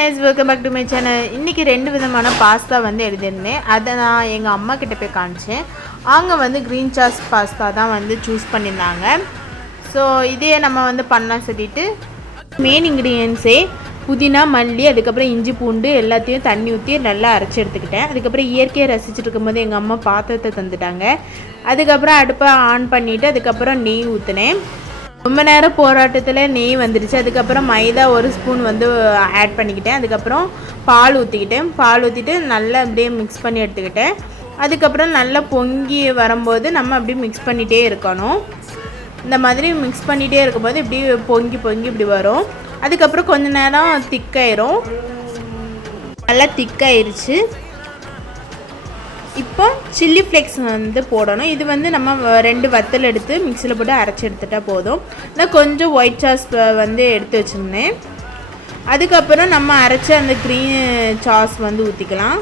guys, welcome back to my channel. இன்னைக்கு ரெண்டு விதமான பாஸ்தா வந்து எழுதிருந்தேன். அத நான் எங்க அம்மா கிட்ட போய் காமிச்சேன். அவங்க வந்து கிரீன் சாஸ் பாஸ்தா தான் வந்து சூஸ் பண்ணிருந்தாங்க. சோ இதே நம்ம வந்து பண்ணலாம் சொல்லிட்டு மெயின் இன்கிரிடியன்ட்ஸே புதினா, மல்லி, அதுக்கு அப்புறம் இஞ்சி பூண்டு எல்லாத்தையும் தண்ணி ஊத்தி நல்லா அரைச்சு எடுத்துக்கிட்டேன். அதுக்கு அப்புறம் இயற்கையை ரசிச்சிட்டு இருக்கும்போது எங்க அம்மா பாத்திரத்தை தந்துட்டாங்க. அதுக்கு அப்புறம் அடுப்பை ஆன் பண்ணிட்டு அதுக்கு அப்புறம் நெய் ஊத்துனேன். ரொம்ப நேரம் போராட்டத்தில் நெய் வந்துடுச்சு. அதுக்கப்புறம் மைதா ஒரு ஸ்பூன் வந்து ஆட் பண்ணிக்கிட்டேன். அதுக்கப்புறம் பால் ஊற்றிக்கிட்டேன். பால் ஊற்றிட்டு நல்லா அப்படியே மிக்ஸ் பண்ணி எடுத்துக்கிட்டேன். அதுக்கப்புறம் நல்லா பொங்கி வரும்போது நம்ம அப்படியே மிக்ஸ் பண்ணிகிட்டே இருக்கணும். இந்த மாதிரி மிக்ஸ் பண்ணிகிட்டே இருக்கும்போது இப்படி பொங்கி பொங்கி இப்படி வரும். அதுக்கப்புறம் கொஞ்ச நேரம் திக்காயிரும். நல்லா திக்காயிருச்சு. இப்போ சில்லி ஃப்ளேக்ஸ் வந்து போடணும். இது வந்து நம்ம ரெண்டு வத்தல் எடுத்து மிக்சியில் போட்டு அரைச்சி எடுத்துட்டால் போதும். நான் கொஞ்சம் ஒயிட் சாஸ் வந்து எடுத்து வச்சுருந்தேன். அதுக்கப்புறம் நம்ம அரைச்ச அந்த க்ரீன் சாஸ் வந்து ஊற்றிக்கலாம்.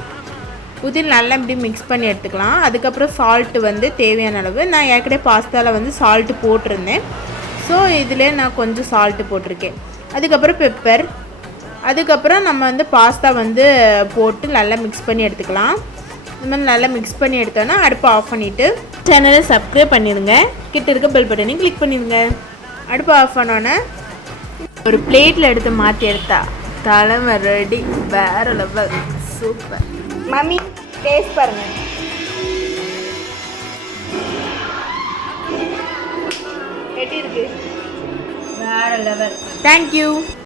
ஊற்றி நல்லா இப்படி மிக்ஸ் பண்ணி எடுத்துக்கலாம். அதுக்கப்புறம் சால்ட்டு வந்து தேவையான அளவு. நான் ஏற்கனவே பாஸ்தாவில் வந்து சால்ட்டு போட்டிருந்தேன். ஸோ இதில் நான் கொஞ்சம் சால்ட்டு போட்டிருக்கேன். அதுக்கப்புறம் பெப்பர். அதுக்கப்புறம் நம்ம வந்து பாஸ்தா வந்து போட்டு நல்லா மிக்ஸ் பண்ணி எடுத்துக்கலாம். இந்த மாதிரி நல்லா மிக்ஸ் பண்ணி எடுத்தோன்னா அடுப்பை ஆஃப் பண்ணிவிட்டு சேனலை சப்ஸ்கிரைப் பண்ணிடுங்க. கிட்ட இருக்க பெல் பட்டனையும் கிளிக் பண்ணிடுங்க. அடுப்பை ஆஃப் பண்ணோன்னே ஒரு பிளேட்டில் எடுத்து மாற்றி எடுத்தா தலைமை ரெடி. வேறு லெவல், சூப்பர். மம்மி டேஸ்ட் பாருங்க. எப்படி இருக்கு? வேறு லெவல். தேங்க்யூ.